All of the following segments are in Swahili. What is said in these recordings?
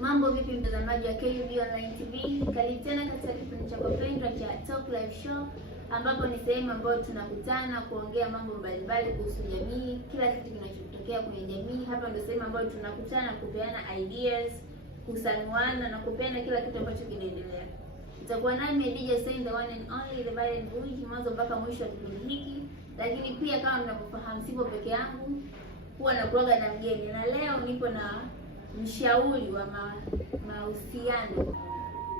Mambo vipi mtazamaji wa KUB Online TV? Karibu tena katika kipindi chako pendwa cha Talk Live Show, ambapo ni sehemu ambayo tunakutana kuongea mambo mbalimbali kuhusu jamii, kila kitu kinachotokea kwenye jamii. Hapa ndio sehemu ambayo tunakutana kupeana ideas, kusanuana na kupeana kila kitu ambacho kinaendelea. Itakuwa nami DJ Sain, the one and only, the Biden Buji, mwanzo mpaka mwisho wa kipindi hiki. Lakini pia kama mnavyofahamu, sipo peke yangu, huwa nakuaga na mgeni, na leo nipo na mshauri wa mahusiano.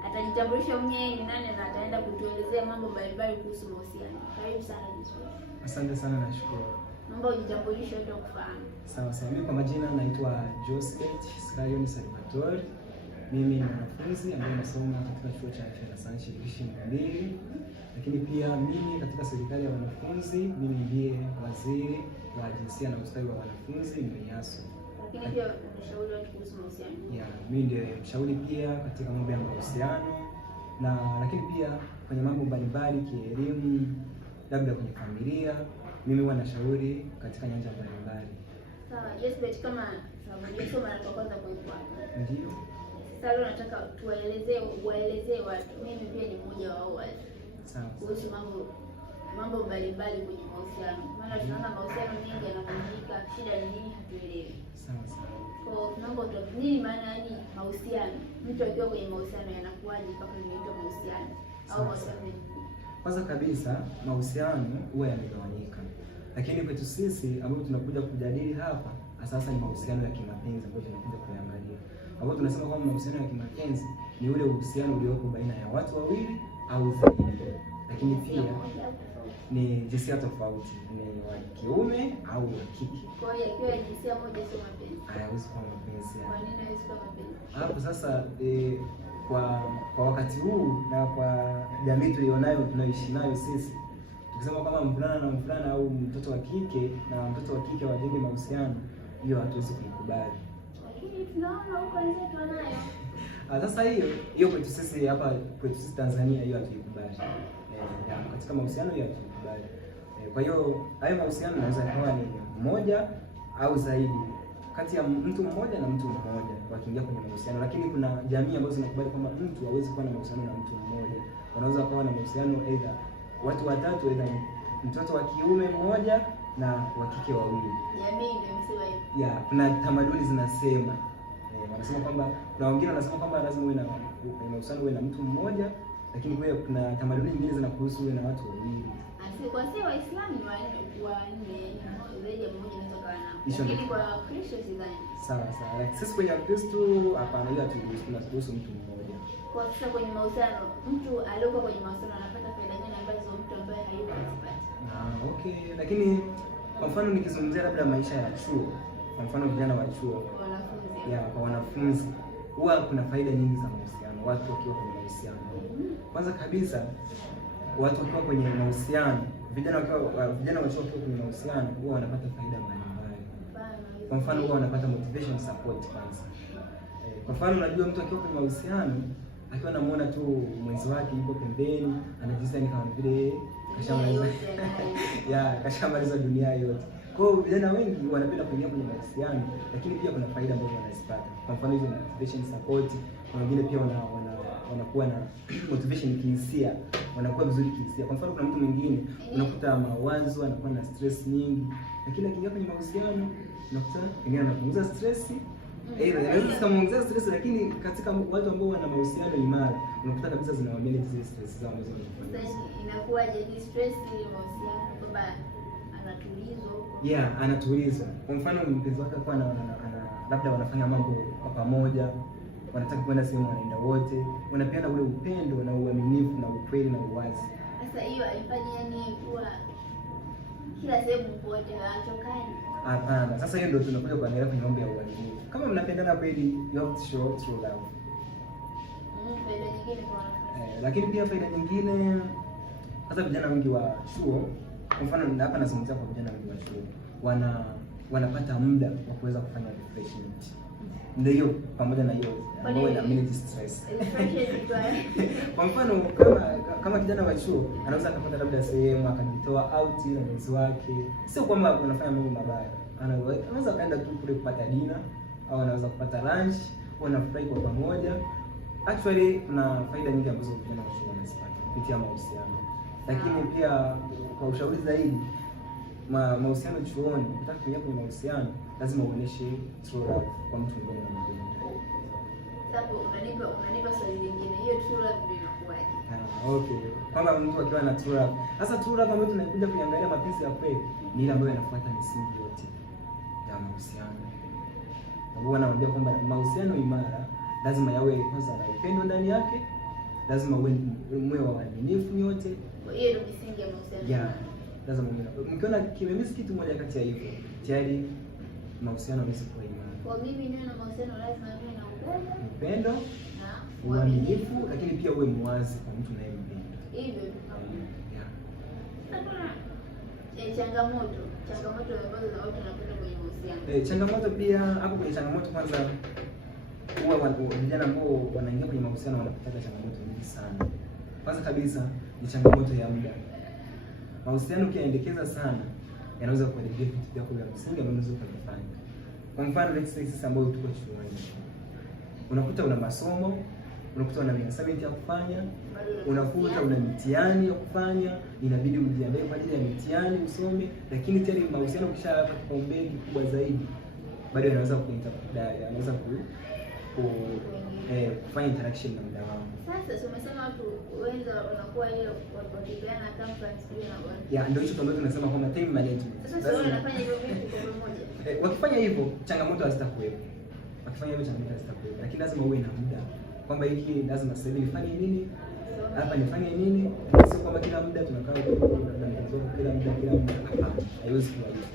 Atajitambulisha mwenyewe ni nani na ataenda kutuelezea mambo mbalimbali kuhusu mahusiano. Karibu sana Joshua. Asante sana, nashukuru. Naomba ujitambulishe ndio kufahamu. Sawa sawa. Mimi kwa majina naitwa Joseph Skylion Salvatore. Mimi ni mwanafunzi ambaye nasoma katika chuo cha afya na sayansi shirikishi Muhimbili. Lakini pia mimi katika serikali ya wanafunzi, mimi ndiye waziri wa jinsia na ustawi wa wanafunzi MIASO. Lakini pia unashauri watu kuhusu mahusiano. Mimi ndiye mshauri pia katika mambo ya mahusiano lakini pia kwenye mambo mbalimbali kielimu, labda kwenye familia, mimi huwa nashauri katika nyanja mbalimbali. Sawa, Joseph, kama sababu mara ya kwanza kuipo hapa. Ndio. Sasa leo nataka waelezee watu, mimi pia ni mmoja wao watu. Sawa. Kuhusu mambo mbalimbali kwenye mahusiano. Maana tunaona mahusiano mengi yanavunjika, shida ni nini hatuelewi. Sawa sawa. Kwa tunaomba nini maana yani mahusiano? Mtu akiwa kwenye mahusiano yanakuwaje mpaka inaitwa mahusiano? Au mahusiano ni kwanza kabisa mahusiano huwa yamegawanyika. Lakini kwetu sisi ambao tunakuja kujadili hapa sasa ni mahusiano ya kimapenzi ambayo tunakuja kuangalia. Ambapo tunasema kwamba mahusiano ya kimapenzi ni ule uhusiano uliopo baina ya watu wawili au zaidi. Lakini pia ni jinsia tofauti, ni wa kiume au wa kike. Kwa hiyo ikiwa jinsia moja sio mapenzi. Hayawezi kuwa mapenzi. Kwa nini haiwezi kuwa mapenzi? Hapo sasa kwa wakati huu na kwa jamii tulionayo tunaishi nayo sisi, tukisema kama mvulana na mvulana au mtoto wa kike na mtoto wa kike wajenge mahusiano, hiyo hatuwezi kuikubali. Lakini tunaona huko wenzetu wanayo. Sasa hiyo kwetu sisi hapa kwetu sisi Tanzania hiyo hatuikubali. Katika mahusiano hiyo hatuikubali. Kwa hiyo hayo mahusiano yanaweza kuwa ni mmoja au zaidi, kati ya mtu mmoja na mtu mmoja wakiingia kwenye mahusiano. Lakini kuna jamii ambazo zinakubali kwamba mtu hawezi kuwa na mahusiano na mtu mmoja. Wanaweza kuwa na mahusiano aidha watu watatu, aidha mtoto wa kiume mmoja na wa kike wawili. Jamii ndio msema hivyo. Kuna tamaduni zinasema wanasema kwamba kuna wengine wanasema kwamba lazima uwe na mahusiano uwe na mtu mmoja, lakini pia kuna tamaduni nyingine zinakuhusu uwe na watu wawili. Kwa sisi Waislamu ni wanne, zaidi ya mmoja anaweza kuwa nao. Lakini kwa Kristo sidhani. Sawa. Sisi kwenye Kristo hapana, hiyo tunaruhusu mtu mmoja. Kwa sasa kwenye mahusiano, mtu aliyokuwa kwenye mahusiano anapata faida gani ambazo mtu ambaye hayuko hapati? Okay, lakini kwa mfano nikizungumzia labda maisha ya chuo, kwa mfano vijana wa chuo, wanafunzi. Kwa wanafunzi huwa kuna faida nyingi za mahusiano, watu wakiwa kwenye mahusiano. Kwanza kabisa, watu wakiwa kwenye mahusiano, vijana wa chuo wakiwa kwenye mahusiano huwa wanapata faida mbalimbali. Kwa mfano huwa wanapata motivation support kwanza. Kwa mfano unajua mtu akiwa kwenye mahusiano akiwa anamuona tu mwenzi wake yuko pembeni, anajisikia ni kama vile kashamaliza dunia yote. Kwa hiyo vijana wengi wanapenda kuingia kwenye mahusiano, lakini pia kuna faida ambazo wanazipata. Kwa mfano hizo motivation support, na wengine pia wanakuwa na motivation kihisia, wanakuwa vizuri kihisia. Kwa mfano kuna mtu mwingine unakuta mawazo, anakuwa na stress nyingi, lakini akiingia kwenye mahusiano unakuta pengine anapunguza stress. Anaweza kumuongeza stress, lakini katika watu ambao wana mahusiano imara unakuta kabisa zinawamanage zile stress zao ambazo wanafanya. Inakuwaje ni stress ile mahusiano kwamba anatulizwa? Anatulizwa. Kwa mfano mpenzi wake kwa labda wanafanya mambo kwa pamoja, wanataka kwenda sehemu wanaenda wote, wanapeana ule upendo na uaminifu na ukweli na uwazi. Sasa hiyo haifanyi yani kuwa kila sehemu pote hawachokani. Hapana. Sasa hiyo ndio tunakuja kuangalia kwenye mambo ya uaminifu. Kama mnapendana kweli, you have to show true love. Faida nyingine kwa wanafunzi. Lakini pia faida nyingine, hasa vijana wengi wa chuo, kwa mfano hapa nazungumzia kwa vijana wengi wa chuo, wanapata muda wa kuweza kufanya refreshment. Ndio pamoja na hiyo ambayo ina manage stress. Kwa mfano kama kijana wa chuo anaweza akapata labda sehemu akajitoa out na mwenzi wake. Sio kwamba anafanya mambo mabaya. Anaweza kaenda tu kule kupata dinner au anaweza kupata lunch wanafurahi kwa pamoja. Actually kuna faida nyingi ambazo vijana wa chuo wanazipata kupitia mahusiano, lakini pia kwa ushauri zaidi, mahusiano chuoni, ukitaka kuingia kwenye mahusiano lazima uoneshe true love kwa mtu ambaye unampenda. Sasa unanipa swali lingine, hiyo true love ndio inakuwaje? Okay. Kwamba mtu akiwa na true love. Sasa true love ambayo tunakuja kuangalia mapenzi ya kweli ni ile ambayo inafuata misingi yote ya mahusiano. Sababu wanaambia kwamba mahusiano imara lazima yawe kwanza na upendo ndani yake, lazima mwe waaminifu nyote. Kwa hiyo ndio misingi ya mahusiano. Yeah. Lazima mkiona kimemisi kitu moja kati ya hivyo, tayari mahusiano yanaweza kuwa imara. Kwa mimi niwe na mahusiano lazima niwe na upendo na uaminifu, lakini pia uwe mwazi kwa mtu unayempenda. Hivyo tu. Yeah. Changamoto ambazo za watu wanapenda kwenye mahusiano. Changamoto pia hapo kwenye changamoto, kwanza huwa vijana ambao wanaingia kwenye mahusiano wanapata changamoto nyingi sana. Kwanza kabisa ni changamoto ya muda. Mahusiano ukiendekeza sana yanaweza kuharibia vitu vyako vya msingi ambavyo unaweza kufanya. Kwa mfano, let's say sisi ambao tuko chuoni, unakuta una masomo, unakuta una assignment ya kufanya, unakuta una mitihani ya kufanya, inabidi ujiandae kwa ajili ya mitihani usome, lakini tayari mahusiano ukishapata kipaumbele kikubwa zaidi, bado yanaweza yanaweza kufanya interaction na muda wao. Sasa umesema watu wenza wanakuwa ile wakipeana conference bila na bwana. Yeah, ndio hicho ambacho tunasema kwamba time management. Sasa wao wanafanya hivyo vipi kwa pamoja? Wakifanya hivyo changamoto hazitakuwepo. Wakifanya hivyo changamoto hazitakuwepo. Lakini lazima uwe na muda. Kwamba hiki lazima sasa hivi nifanye nini? Hapa nifanye nini? Sio kwamba kila muda tunakaa kila muda. Hapana. Haiwezi kuwa hivyo.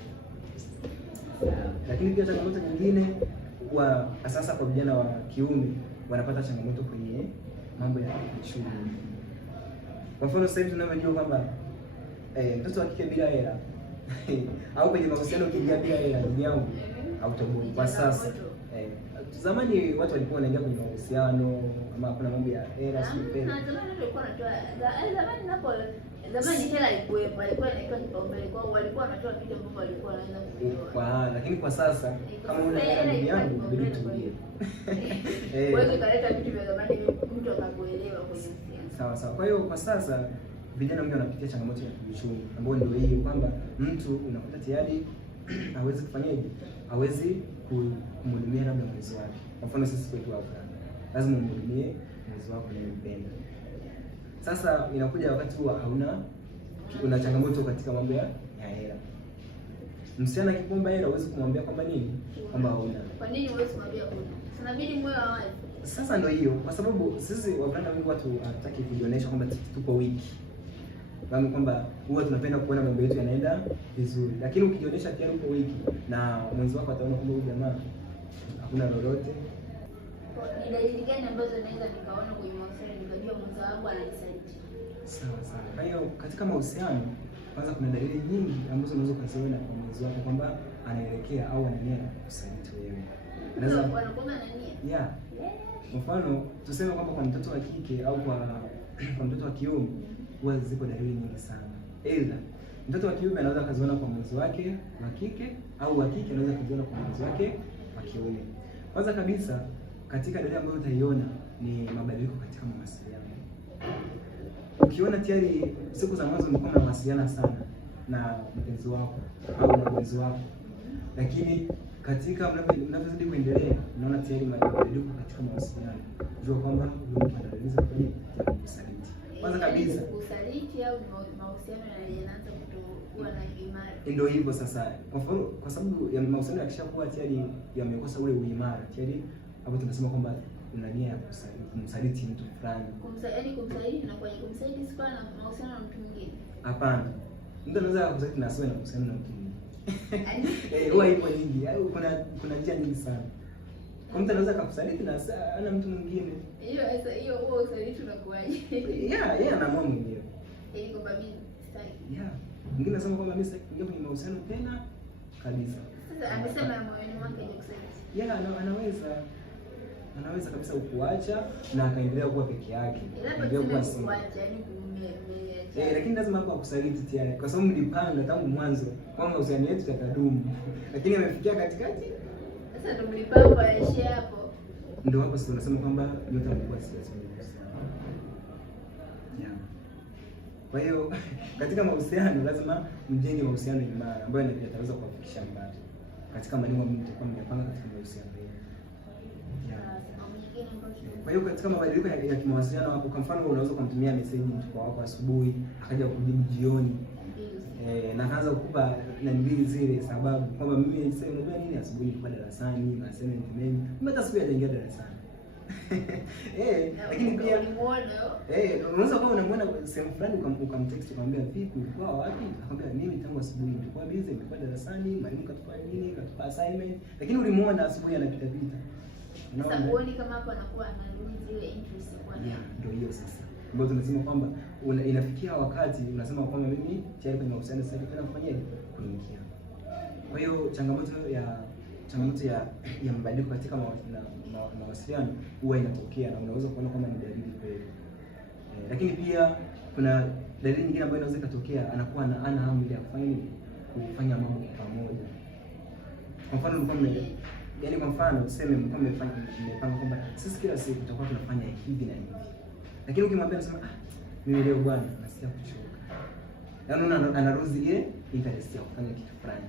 Lakini pia changamoto nyingine kwa sasa kwa vijana wa kiume wanapata changamoto kwenye mambo ya uchumi. Kwa mfano sasa hivi tunavyojua kwamba mtoto wa kike bila hela au kwenye mahusiano ukiingia bila hela ni yangu autoboi. Kwa sasa zamani watu walikuwa wanaingia kwenye mahusiano ama kuna mambo ya hela sio pesa. Zamani walikuwa wanatoa zamani hela ilikuwepo, alikuwa anaitwa kipaumbele kwao, walikuwa wanatoa vitu ambavyo walikuwa wanaweza kutoa. Lakini kwa sasa kama una hela ni yangu inabidi tulie. Wewe kaleta vitu vya zamani mtu akakuelewa kwenye mahusiano. Sawa. Kwa hiyo kwa sasa vijana wengi wanapitia changamoto ya kiuchumi ambayo ndio hiyo kwamba mtu unakuta tayari hawezi kufanyaje? Hawezi kumhudumia labda mwenzi wake. Kwa mfano sisi kwetu hapa lazima umhudumie mwenzi wako unayempenda. Sasa inakuja wakati huwa una changamoto katika mambo ya hela. Msichana akikomba hela huwezi kumwambia kwamba nini? Kwamba hauna. Kwa nini huwezi kumwambia huna? Inabidi moyo wa wazi. Sasa ndio hiyo, kwa sababu sisi wavulana wengi watu hataki kujionyesha kwamba tuko wiki. Kama kwamba huwa tunapenda kuona mambo yetu yanaenda vizuri. Lakini ukijionyesha tayari uko wiki na mwenzi wako ataona kwamba huyu jamaa hakuna lolote. Ni dalili gani ambazo naweza nikaona kwenye mahusiano nikajua mwenza wangu anajisaliti? Sawa. Kwa hiyo katika mahusiano kwanza kuna dalili nyingi ambazo unaweza kuziona kwa mwenzi wako kwamba anaelekea au anania kusaliti wewe. Unaweza wanakuwa na nia. Yeah. Mfano tuseme kwamba kwa mtoto wa kike au kwa mtoto wa kiume huwa ziko dalili nyingi sana. Aidha mtoto wa kiume anaweza kuziona kwa mwenzi wake wa kike au wa kike anaweza kuziona kwa mwenzi wake wa kiume. Kwanza kabisa katika dalili ambayo utaiona ni mabadiliko katika mawasiliano. Ukiona tayari siku za mwanzo mlikuwa mnawasiliana sana na mpenzi wako au na mwenzi wako, lakini katika mnavyozidi kuendelea unaona tayari mabadiliko katika mawasiliano, jua kwamba huyu mtu anaweza kufanya kusaliti. Kwanza kabisa kusaliti au mahusiano yanaanza kutokuwa na imara. Ndio hivyo sasa. Kwa sababu ya mahusiano yakishakuwa tayari yamekosa ule uimara, tayari hapo tunasema kwamba una nia ya kumsaliti mtu fulani. Kumsaliti na kwenye kumsaliti sikuwa na mahusiano na mtu mwingine. Hapana. Mtu anaweza kumsaliti na asiwe na mahusiano na mtu mwingine. Huwa ipo nyingi. Kuna njia nyingi sana. Kwa mtu anaweza kukusaliti na ana mtu mwingine. Hiyo huo usaliti unakuaje? Yeye anaamua mwenyewe. Ili kwamba mimi sitaki. Mwingine anasema kwamba mimi sitaki kuingia kwenye mahusiano tena kabisa. Sasa amesema moyoni mwake ni kusaliti. Anaweza kabisa kukuacha na akaendelea kuwa peke yake. Endelea kuwa single. Lakini lazima hapo akusaliti tayari. Kwa sababu mlipanga tangu mwanzo kwamba uhusiano wetu utadumu. Lakini amefikia katikati. Sasa ndio mlipanga aishie hapo. ndio hapo sasa tunasema kwamba yote yanakuwa serious kwenye mahusiano. Yeah. Kwa hiyo katika mahusiano lazima mjenge mahusiano imara ambayo yataweza kuwafikisha mbali katika malengo ambayo mtakuwa mmepanga katika mahusiano yenu. Kwa hiyo katika mabadiliko ya kimawasiliano hapo, kwa mfano unaweza kumtumia message mtu wako asubuhi akaja kujibu jioni. Na kaanza kukupa na mbili zile sababu kwamba mimi sasa unajua nini, asubuhi nilikuwa darasani na assignment mengi, mimi hata siku hajaingia darasani. Lakini pia unaweza kuwa unamwona sehemu fulani ukamtext ukamwambia vipi ulikuwa wapi, akamwambia mimi tangu asubuhi nilikuwa busy, nilikuwa darasani, mwalimu katupa nini, katupa assignment, lakini ulimuona asubuhi anapita pita. Sasa uone kama hapo anakuwa anarudi zile interest kwa nini. Ndio hiyo sasa ambayo tunasema kwamba inafikia wakati unasema kwamba mimi tayari kwenye mahusiano sasa hivi nafanyaje kuingia. Kwa hiyo changamoto ya mabadiliko katika mawasiliano huwa inatokea na unaweza kuona kama ni dalili kweli. Lakini pia kuna dalili nyingine ambayo inaweza ikatokea, anakuwa ana hamu ya kufanya mambo pamoja. Kwa mfano kwa mfano tuseme mlikuwa mmepanga kwamba sisi kila siku tutakuwa tunafanya hivi na hivi. Lakini ukimwambia anasema mimi leo bwana nasikia kuchoka. Yaani anaruzi ile interest ya kufanya kitu fulani.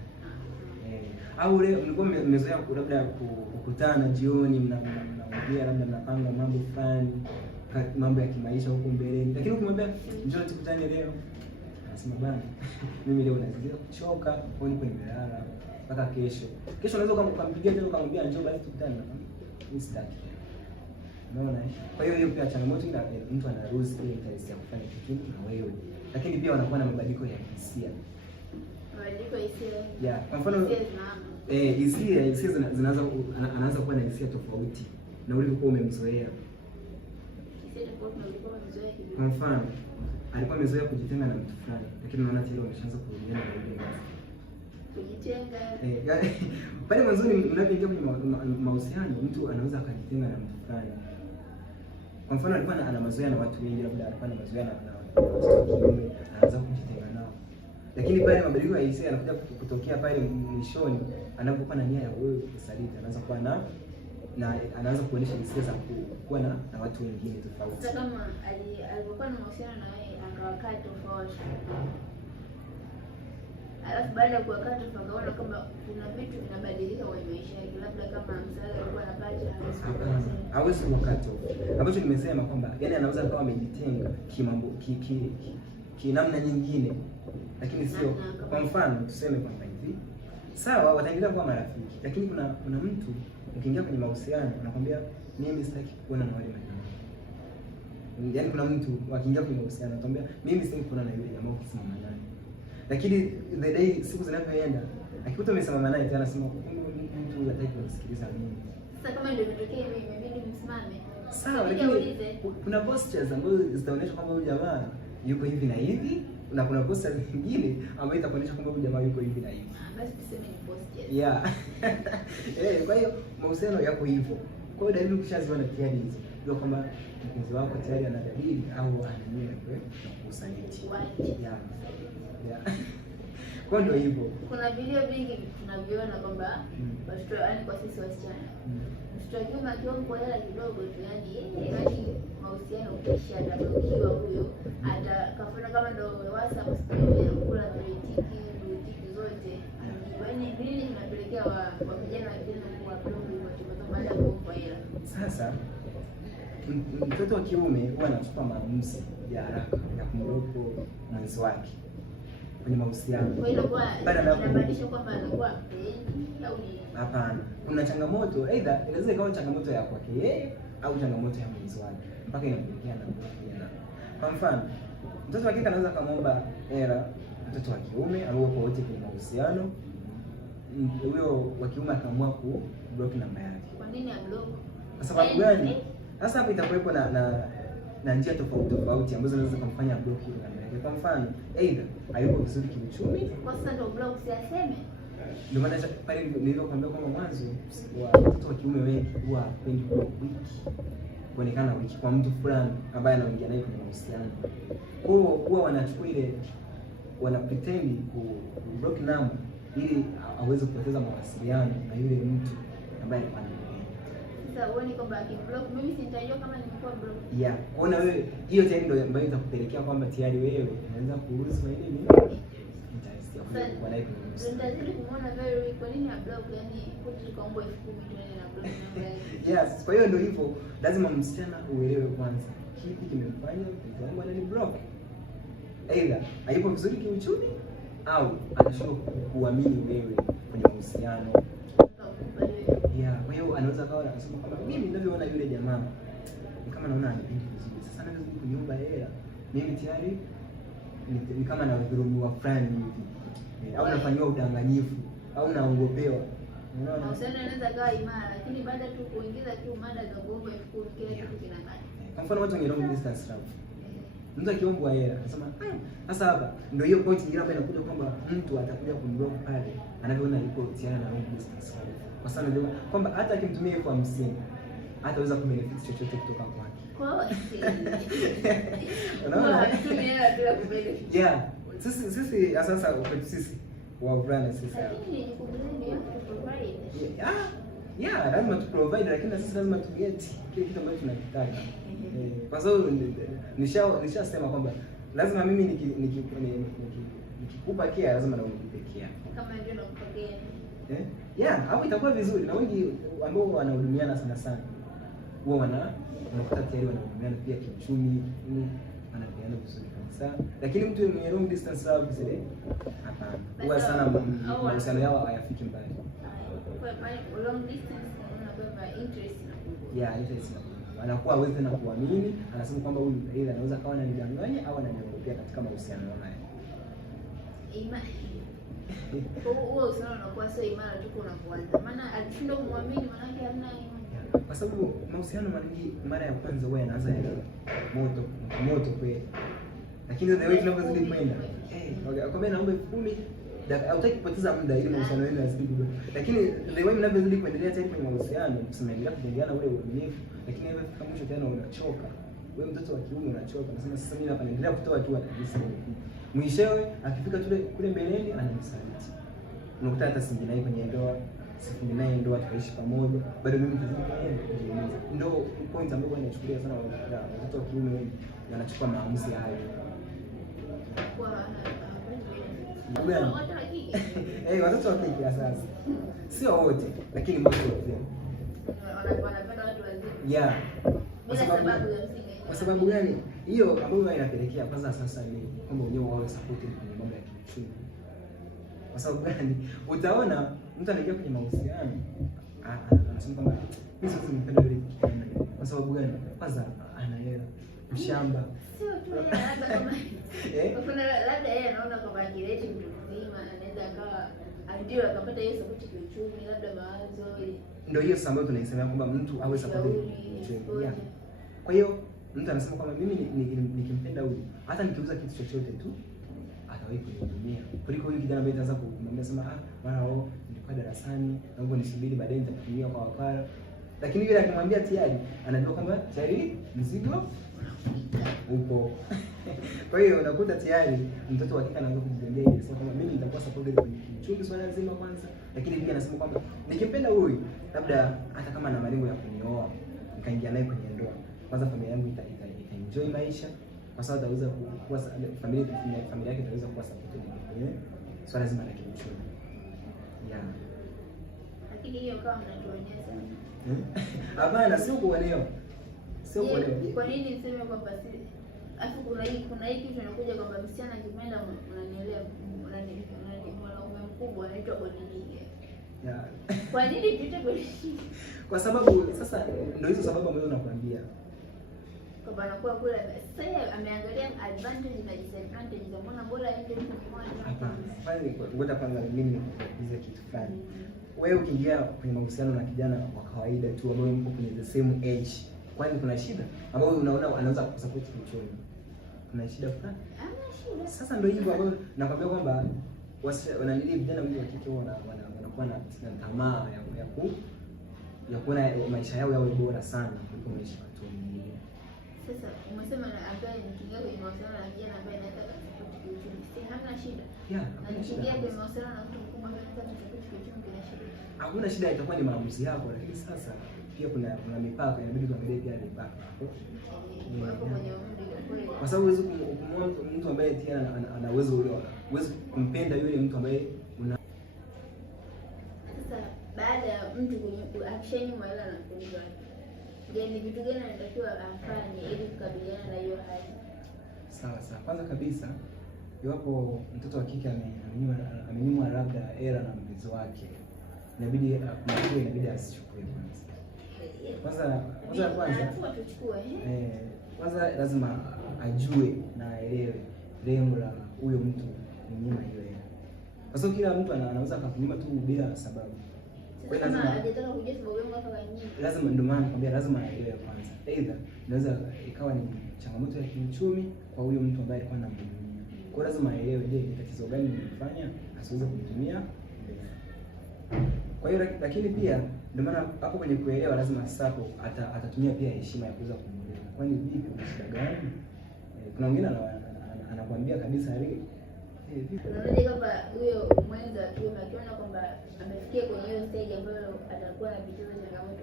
Au leo mlikuwa mmezoea labda kukutana jioni, mnaongea labda mnapanga mambo fulani, mambo ya kimaisha huko mbeleni. Lakini ukimwambia njoo tukutane leo, anasema bwana mimi leo nasikia kuchoka, kwa hiyo nimelala mpaka kesho. Kesho unaweza ukampigia tena ukamwambia njoo basi tukutane, mimi sitaki. Unaona? Kwa hiyo pia changamoto ina mtu anaruhusu ile interest ya kufanya kitu na wewe. Lakini pia wanakuwa na mabadiliko ya hisia. Mabadiliko ya hisia. Yeah, kwa mfano hisia anaanza kuwa na hisia tofauti na ulivyokuwa umemzoea. Hisia tofauti na ulivyokuwa umemzoea. Kwa mfano alikuwa amezoea kujitenga na mtu fulani, lakini unaona tayari ameshaanza kurudiana na yule mtu. Kujitenga. Pale mwanzoni mnapoingia kwenye mahusiano, mtu anaweza akajitenga na mtu fulani. Kwa mfano alikuwa ana mazoea na watu wengi, labda alikuwa na mazoea na watu wengine, anaanza kujitenga nao. Lakini pale mabadiliko ya hisia yanakuja kutokea pale mwishoni, anapokuwa na nia ya wewe kusaliti, anaanza kuwa na anaanza kuonyesha hisia za kuwa na watu wengine tofauti. Sasa kama alikuwa na mahusiano na wewe akawakaa tofauti. Alafu baada ya kuwakaa tukaona kama kuna vitu vinabadilika kwenye maisha yake, labda kama msaada alikuwa anapata hawezi wakati ambacho nimesema kwamba yani anaweza akawa amejitenga kimambo namna nyingine, lakini sio kwa mfano tuseme kwamba hivi sawa wataendelea kuwa marafiki, lakini kuna mtu ukiingia kwenye mahusiano anakuambia mimi sitaki kuona na wale jamaa. Yaani kuna mtu akiingia kwenye mahusiano anakuambia mimi sitaki kuona na yule jamaa ukisimama naye. Lakini the day siku zinavyoenda akikuta umesimama naye tena anasema mtu hataki kusikiliza mimi. Sasa kama ndio imetokea hivi imebidi msimame. Sawa, lakini kuna postures ambazo zitaonyesha kwamba huyu jamaa yuko hivi na hivi, na kuna postures nyingine ambazo itakuonyesha kwamba huyu jamaa yuko hivi na hivi. Basi tuseme ni postures. Yeah. Kwa hiyo mahusiano yako hivyo. Kwa hiyo dalili ukishaziona tayari hizo, ndio kwamba mpenzi wako tayari ana dalili au ana nia ya kusaliti. Yeah. Kwa ndio hivyo. Kuna video vingi tunaviona kwamba watoto yani kwa sisi wasichana. Mtoto wa kiume akiwa kwa hela kidogo tu yani mahusiano kisha atablokiwa huyo, atakafanya kama ndio WhatsApp story anakula tiki zote. Yaani vile inapelekea wa vijana wengine kuwa block kwa baada ya kuokoa hela. Sasa mtoto wa kiume huwa anachukua maamuzi ya haraka ya kumroko mwenzi wake kwenye mahusiano. Kwa hiyo inabadilisha kwamba anakuwa au ni hapana. Kuna changamoto aidha inaweza ikawa changamoto ya kwake yeye au changamoto ya mwenzi wake mpaka inapelekea na kufikiana. Kwa mfano, mtoto wa kike anaweza kumwomba hela mtoto wa kiume au wote kwenye mahusiano. Huyo wa kiume akaamua ku block namba yake. Kwa nini ablock? Kwa sababu gani? Sasa hapo itakuwepo na njia tofauti ambazo zinaweza kumfanya block ile namba yake. Kwa mfano, aidha hayuko vizuri kiuchumi. Kwa sasa ndio block si aseme. Ndio maana pale nilivyokuambia kwamba mwanzo watoto wa kiume wengi huwa hapendi kuonekana wiki kwa mtu fulani ambaye anaongea naye kwenye mahusiano. Kwa hiyo huwa wanachukua ile wana pretend ku block number ili aweze kupoteza mawasiliano na yule mtu ambaye anampenda. Sasa uone kwamba akiblock mimi sitajua kama nimekuwa block. Yeah. Ona wewe hiyo tayari ndio ambayo itakupelekea kwamba tayari wewe unaanza kuhusu nini? Interest ya kwa live news. Ndio kumuona very kwa nini ya block yani kuti kaomba 10,000 tuende na block namba. Yes, kwa hiyo ndio hivyo. Lazima msichana uelewe kwanza kipi kimemfanya mpenzi wangu anani block. Aidha, haipo vizuri kiuchumi au anashindwa kuamini wewe kwenye mahusiano. Yeah, kwa hiyo anaweza kawa anasema kwamba mimi ninavyoona yule jamaa ni kama naona anipendi vizuri. Sasa anaweza kuniomba hela. Mimi tayari ni kama nadhulumiwa fulani hivi. Au nafanywa udanganyifu au naongopewa. Unaona? Mahusiano yanaweza kawa imara lakini baada tu kuingiza tu mada za kuomba 10,000 kila kitu kinang'ata. Kwa mfano watu wenye long distance love. Mtu akiombwa hela anasema sasa hapa ndio hiyo point nyingine ambayo inakuja kwamba mtu atakuja kuniblock pale anavyoona yuko tayari na long distance. Kwa sababu ndio kwamba hata akimtumia 50,000 hataweza kubenefit chochote kutoka kwake. Kwa unaona? Yeah. Sisi sasa kwetu sisi wavulana sisi hapa. Yeah, lazima tu provide lakini sisi lazima tu get kile kitu ambacho tunakitaka. Kwa sababu nishasema kwamba lazima mimi nikikupa kia lazima na unipe kia. Kama ndio nakupokea. Yeah, hapo itakuwa vizuri na wengi ambao wanahudumiana sana. Huwa unakuta tayari wanahudumiana pia kiuchumi, wanapeana vizuri kabisa. Lakini mtu mwenye long distance love zile hapana. Huwa sana mahusiano yao hayafiki mbali. Kwa long distance unaona interest na kubwa. Yeah, interest na kubwa. Anakuwa hawezi na kuamini, anasema kwamba huyu either anaweza kawa ananidanganya au ananiogopea katika mahusiano naye. Huo usawa unakuwa sio imara tu unapoanza. Maana alishindwa kumwamini maana yake hamna imani. Kwa sababu mahusiano mara ya kwanza huwa yanaanza moto kweli. Lakini the way tunavyozidi kwenda, akwambia naomba 10,000, hautaki kupoteza muda ili mahusiano yenu yazidi kudumu. Lakini the way mnavyozidi kuendelea tayari kwenye mahusiano, msemaendelea kujengeana ule uaminifu, lakini wewe kama mwisho tena unachoka. Wewe mtoto wa kiume unachoka. Unasema sasa mimi hapa naendelea kutoa tu atajisi. Mwishowe akifika kule mbeleni ananisaliti. Unakuta hata singi naye kwenye ndoa, sifungi naye ndoa tukaishi pamoja, bado mimi kujiumiza. Ndio point ambayo inachukulia sana watoto wa kiume wengi wanachukua maamuzi hayo. Watoto wa kike sasa. Sio wote, lakini most of them. Wanapenda watu wazima. Yeah. Kwa sababu gani? Hiyo ambayo inapelekea kwanza sasa ni kwamba wenyewe wawe supported kwenye mambo ya kiuchumi. Kwa sababu gani? Utaona mtu anaingia kwenye mahusiano, anasema kwamba mimi siwezi kumpenda yule kijana. Kwa sababu gani? Kwanza ana hela, mshamba. Sio tu labda kama kuna labda yeye anaona kwamba akileta mtu mzima anaweza akawa ndio akapata hiyo support kiuchumi, labda mawazo. Ndio hiyo sasa ambayo tunaisema kwamba mtu awe supported kiuchumi. Yeah. Kwa hiyo mtu anasema kwamba mimi nikimpenda huyu, hata nikiuza kitu chochote tu atawahi kunihudumia. Kuliko huyu kijana ambaye ataanza kumwambia sema mara nilikuwa darasani, naomba nisubiri baadaye nitakutumia kwa wakala. Lakini yule akimwambia tayari, anajua kwamba tayari mzigo upo. Kwa hiyo unakuta tayari mtoto wa kike anaanza kujijengea ile sema kwamba mimi nitakuwa supported kwenye kiuchumi swala zima kwanza, lakini pia anasema kwamba nikimpenda huyu, labda hata kama ana malengo ya kunioa, nikaingia naye kwenye ndoa, kwanza familia yangu ita-enjoy maisha kwa sababu ataweza kuwa familia yake itaweza kuwa supported kwenye swala zima la kiuchumi. Yeah. Lakini hiyo kama mnatuonyesha. Hapana, sio kuonewa. Sio kuonewa. Kwa nini niseme kwamba si afu kuna hii kitu inakuja kwamba msichana akipenda unanielewa mwanaume mkubwa anaitwa bodybuilder. Yeah. Kwa nini tuite bodybuilder? Kwa sababu sasa ndio hizo sababu ambazo nakwambia. Kwa anakuwa kula sasa ameangalia advantage na disadvantage za mbona bora yake mtu mmoja. Hapana. Kwani ngoja kwanza mimi nikuulize kitu fulani. Wewe ukiingia kwenye mahusiano na kijana wa kawaida tu ambaye mko kwenye the same age, kwani kuna shida? Ambao unaona anaweza kusupport kiuchumi. Kuna shida fulani? Hamna shida. Sasa ndio hivyo ambao nakwambia kwamba wananili vijana wengi wa kike wanakuwa na tamaa ya kuona maisha yao yawe bora sana kuliko maisha ya watu wengine. Sasa umesema na ambaye nikiingia kwenye mahusiano na kijana ambaye anaweza kusupport kiuchumi, si hamna shida. Yeah, na nikiingia kwenye mahusiano na mtu mkubwa ambaye anaweza kusupport kiuchumi, kuna shida. Hakuna shida, itakuwa ni maamuzi yako, lakini sasa pia kuna mipaka, inabidi tuangalie pia mipaka hapo. Hapo kwenye umri kwa kweli. Kwa sababu huwezi kumwona mtu ambaye tena ana uwezo ule, huwezi kumpenda yule mtu ambaye una. Sasa baada ya mtu akishanyimwa hela na mpenzi wake, je, ni vitu gani anatakiwa afanye ili kukabiliana na hiyo hali? Sawa. Kwanza kabisa, iwapo mtoto wa kike amenyimwa labda hela na mpenzi wake, inabidi asichukue kwanza lazima ajue na aelewe lengo la huyo mtu kunyima hiyo hela, kwa sababu kila mtu anaweza kunyima tu bila sababu. Kwa hiyo lazima hajataka kujua sababu yangu hapa kanyima. Lazima, ndio maana nakwambia lazima aelewe kwanza. Either inaweza ikawa ni changamoto ya kiuchumi kwa huyo mtu ambaye alikuwa anamhudumia. Kwa hiyo lazima aelewe, je, ni tatizo gani limefanya asiweze kumtumia. Kwa hiyo lakini pia ndio maana hapo kwenye kuelewa lazima sasa atatumia pia heshima ya kuweza kumwelewa. Kwani vipi, una shida gani? Kuna wengine anakuambia kabisa vipi. Unaona kwamba huyo mwenza akiona kwamba amefikia kwenye hiyo stage ambayo atakuwa anapitia changamoto,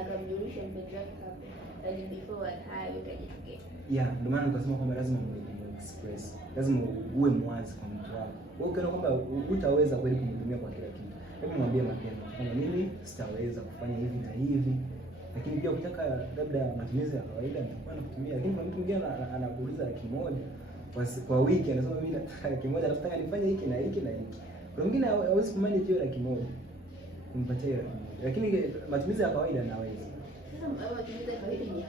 akamjulisha mpenzi wake kabla, yani before hayo itajitokea. Yeah, ndio maana nikasema kwamba lazima express, lazima uwe mwazi kwa mtu wako. Wewe ukiona kwamba hutaweza kweli kumhudumia kwa kila kitu, hebu mwambie mapema kwamba mimi sitaweza kufanya hivi na hivi, lakini pia ukitaka labda matumizi ya kawaida nitakuwa nakutumia. Lakini kwa mtu mwingine anakuuliza $1,000 kwa wiki, anasema mimi nataka $1,000, nataka nifanye hiki na hiki na hiki. Kuna mwingine hawezi kumanage hiyo $1,000 kumpatia hiyo $1,000, lakini matumizi ya kawaida anaweza. Sasa matumizi ya kawaida ni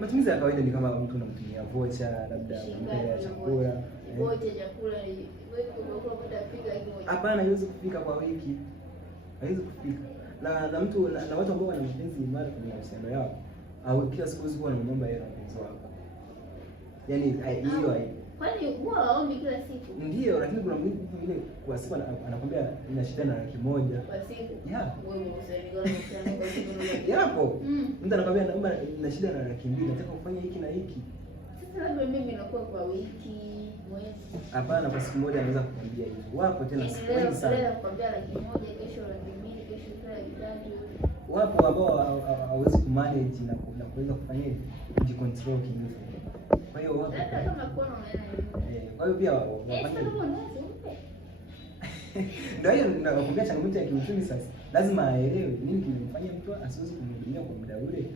matumizi ya kawaida ni kama mtu unamtumia vocha, labda unampa chakula. Vocha chakula ni wewe kupata fika hiyo. Hapana, haiwezi kufika kwa wiki. Haiwezi kufika. Na mtu na watu ambao wana mapenzi imara kwenye mahusiano yao, au kila siku huwezi kuwa unamwomba hela mpenzi wako. Yaani hiyo kwani huwa waombi kila siku? Ndio, lakini kuna mtu mwingine kwa siku anakwambia nina shida na $100,000 kwa siku. Yeah. Wewe usaidiane kwa siku. Yapo. Mtu anakwambia naomba nina shida na $200,000, nataka kufanya hiki na hiki. Sasa labda mimi nakuwa kwa wiki, mwezi. Hapana, kwa siku moja anaweza kukwambia hivyo. Wapo tena siku nyingi sana. Leo kukwambia $100,000, kesho $200,000, kesho $300,000. Wapo ambao hawezi kumanage na kuweza kufanya hivi, kujicontrol kidogo. Kwa hiyo wapo. Hata kama kuona unaenda. Kwa hiyo pia wafanye. Ndio hiyo ninakwambia changamoto ya kiuchumi sasa. Lazima aelewe nini kimemfanya mtu asiweze kumhudumia kwa muda ule.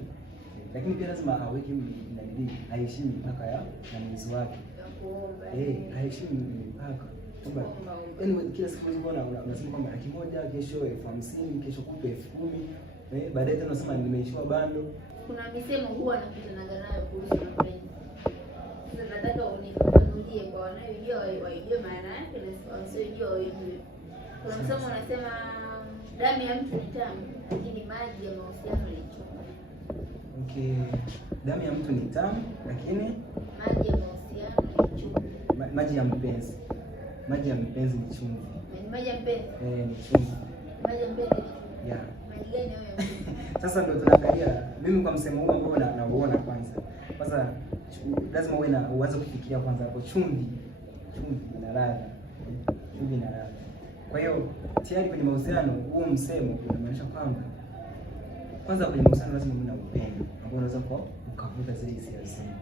Lakini pia lazima aweke nini, aheshimu mipaka ya mwezi wake. Aheshimu mipaka. Kwamba yaani kila siku unasema kwamba $100,000, kesho $50,000, kesho kupe $10,000. Baadaye tena unasema nimeishiwa bando. Kuna misemo huwa nakutana nayo kuhusu mapenzi. Sasa nataka unifafanulie kwa wanayojua waijue maana yake na wasiojua waijue. Kuna msemo unasema damu ya mtu ni tamu, lakini maji ya mahusiano ni chungu. Okay. Damu ya mtu ni tamu, lakini maji ya mahusiano ni chungu. Maji ya mpenzi. Maji ya mpenzi ni chumvi. Maji ya mpenzi? Ni chumvi. Maji ya mpenzi ni chumvi. Yeah. Maji gani hayo ya mpenzi? Sasa ndio tunaangalia mimi kwa msemo huu ambao nauona kwanza. Kwanza lazima uanze kufikiria kwanza hapo chumvi. Chumvi ina ladha. Chumvi ina ladha. Kwa hiyo tayari kwenye mahusiano huo msemo unamaanisha kwamba kwanza kwenye mahusiano lazima uwe na upendo ambao unaweza ukavuta zile hisia zenu.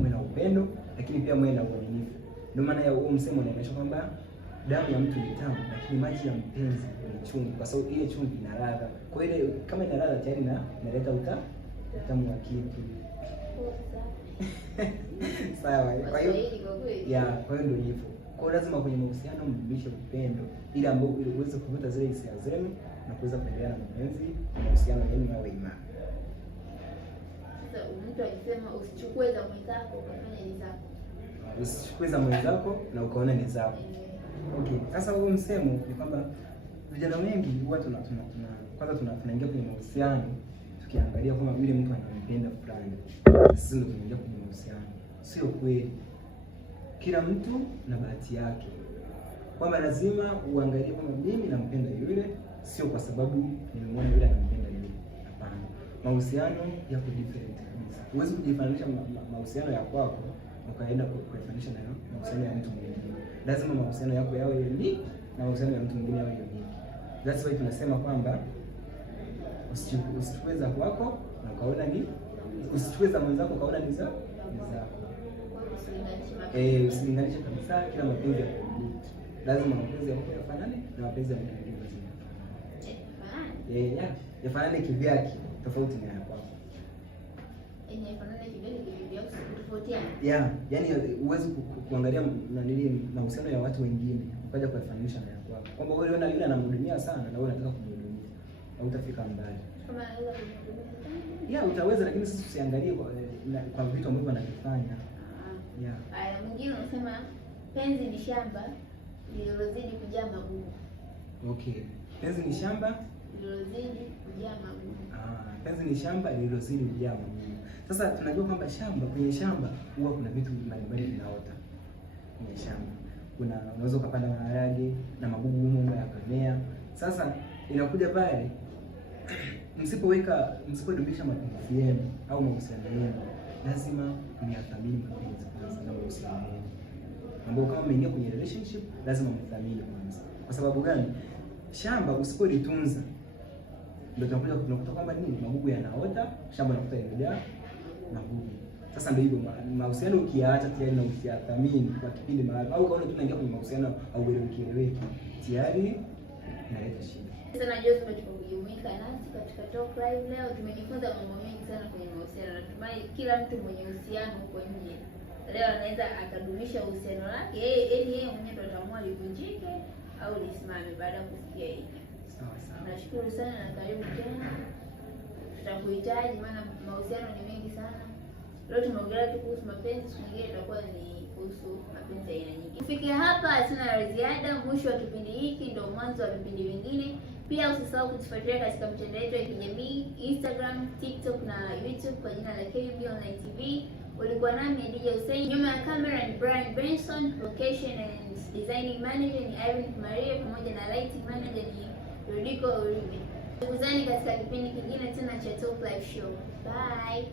Uwe na upendo, lakini pia uwe na uaminifu. Ndio maana ya huo msemo unaonyesha kwamba damu ya mtu ni tamu, lakini maji ya mpenzi ni chumvi, kwa sababu ile chumvi ina ladha. Kwa hiyo kama ina ladha tayari inaleta utamu wa kitu. Sawa. Kwa hiyo kwa hiyo ndio hivyo. Kwa hiyo lazima kwenye mahusiano mdumishe upendo ili uweze kuvuta zile hisia zenu na kuweza kuendelea na mapenzi na mahusiano yenu yawe imara. Sasa mtu akisema usichukue za mwenzako ukafanya ni zako. Usichukue za mwenzako na ukaona ni zako. Okay. Sasa huo msemo ni kwamba vijana wengi huwa tunaingia kwenye mahusiano tukiangalia kwamba yule mtu anampenda fulani. Sisi ndio tunaingia kwenye mahusiano. Sio kweli. Kila mtu na bahati yake. Kwamba lazima uangalie kwamba mimi nampenda yule, sio kwa sababu nimemwona yule anampenda yule. Hapana. Mahusiano yako different kabisa. Huwezi kujifananisha mahusiano ya kwako ukaenda kuifanisha na mahusiano ya mtu mwingine. Lazima mahusiano yako yawe unique na mahusiano ya mtu mwingine yawe unique. That's why tunasema kwamba usichukue za kwako na ukaona ni usichukue za mwenzako ukaona ni zako. Usilinganishe kabisa, kila mapenzi ya kumiliki. Lazima mapenzi yako yafanane na mapenzi ya mwingine lazima. Yafanane kivyake tofauti na yako. Yafanane kivyake tofautiana. Yaani huwezi kuangalia mahusiano ya watu wengine ukaja kuyafananisha na yako. Kwamba wewe unaona yule anamhudumia sana na wewe unataka kumhudumia. Hautafika mbali. Kama anaweza kumhudumia. Utaweza, lakini sisi usiangalie kwa vitu ambavyo anavifanya. Haya, mwingine unasema penzi ni shamba lililozidi kujaa magugu. Penzi ni shamba lililozidi kujaa magugu. Penzi ni shamba lililozidi kujaa magugu. Sasa tunajua kwamba kwenye shamba huwa kuna vitu mbalimbali vinaota. Kwenye shamba unaweza ukapanda maharage na magugu humo yakamea. Sasa inakuja pale msipodumisha mapenzi yenu au mahusiano yenu, lazima myathamini mapenzi kwanza na mahusiano yenu. Ambao kama mmeingia kwenye relationship lazima mthamini kwanza. Kwa sababu gani? Shamba usipolitunza ndio tunakuta kwamba nini? Magugu yanaota, shamba linakuta limejaa magugu. Sasa ndio hivyo, mahusiano ukiacha tayari na usiyathamini kwa kipindi maalum au kaona tunaingia kwenye mahusiano au kieleweki, tayari inaleta shida. Sasa najua tumejumuika nasi katika Talk Live leo, tumejifunza mambo mengi sana kwenye mahusiano. Natumai kila mtu mwenye uhusiano huko nje leo anaweza akadumisha uhusiano wake. Yeye mwenyewe ndo ataamua livunjike au lisimame baada ya kusikia hiki. Sawa. Nashukuru sana na karibu tena. Tutakuhitaji maana mahusiano ni mengi sana. Leo tumeongelea tu kuhusu mapenzi, siku nyingine itakuwa ni kuhusu mapenzi aina nyingi. Kufikia hapa hatuna la ziada. Mwisho wa kipindi hiki ndio mwanzo wa vipindi vingine. Pia usisahau kutufuatilia katika mitandao yetu ya kijamii, Instagram, TikTok na YouTube kwa jina la KUB Online TV. Ulikuwa nami DJ Hussein. Nyuma ya kamera ni Brian Benson, location and designing manager ni Irene Maria, pamoja na lighting manager ni Rodrigo Uribe. Tukutane katika kipindi kingine tena cha Talk Live Show. Bye.